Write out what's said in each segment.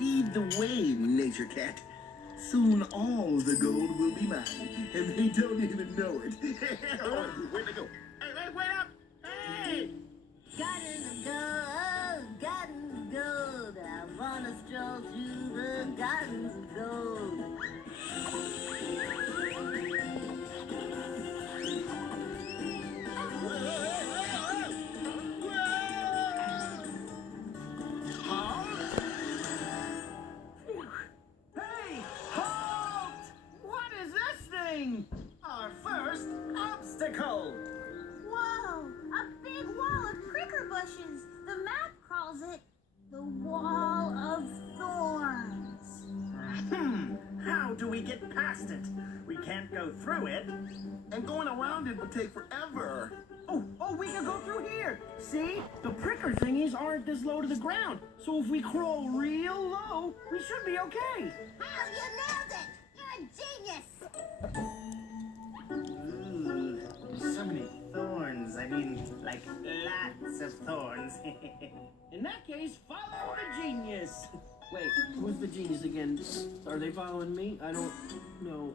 Lead the way, Nature Cat. Soon all the gold will be mine, and they don't even know it. Oh, where'd they go? Hey, wait up! Hey! Gardens of gold, gardens of gold. I wanna stroll through the gardens of gold. Hey, halt! What is this thing? Our first obstacle. Whoa, a big wall of pricker bushes. The map calls it the Wall of Thorns. How do we get past it? We can't go through it. And going around it would take forever. Oh, we can go through here. See? The pricker thingies aren't this low to the ground. So if we crawl real low, we should be okay. Oh, you nailed it! You're a genius! Ooh, so many thorns. I mean, like lots of thorns. In that case, follow the genius. Wait, who's the genius again? Are they following me? I don't know.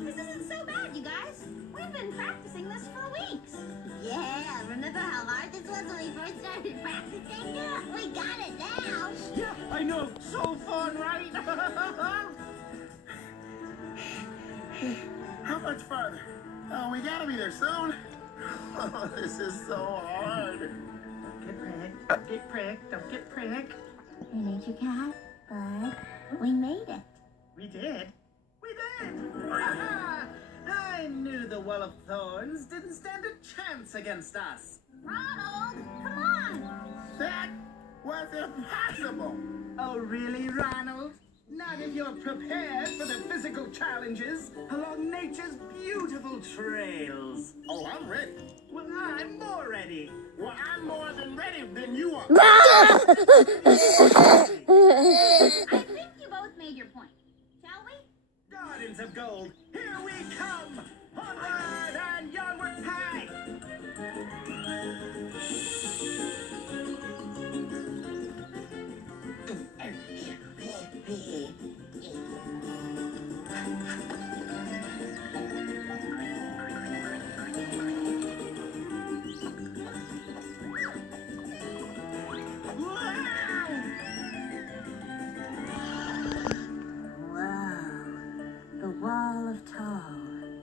This isn't so bad, you guys. We've been practicing this for weeks. Yeah, remember how hard this was when we first started practicing? We got it now. Yeah, I know. So fun, right? How much farther? Oh, we gotta be there soon. Oh, this is so hard. Get pricked. Don't get pricked. Don't get pricked. Nature Cat, Bud, we made it. We did. We did. I knew the Wall of Thorns didn't stand a chance against us. Ronald, come on. That was impossible. Oh, really, Ronald? Not if you're prepared for the physical challenges along nature's beautiful trails. Oh, I'm ready. Well, I'm more ready. Well, I'm more than ready than you are. I think you both made your point. Shall we? Gardens of Gold, here we come! Onward and onward, high!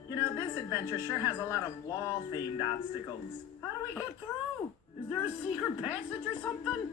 You know, this adventure sure has a lot of wall-themed obstacles. How do we get through? Is there a secret passage or something?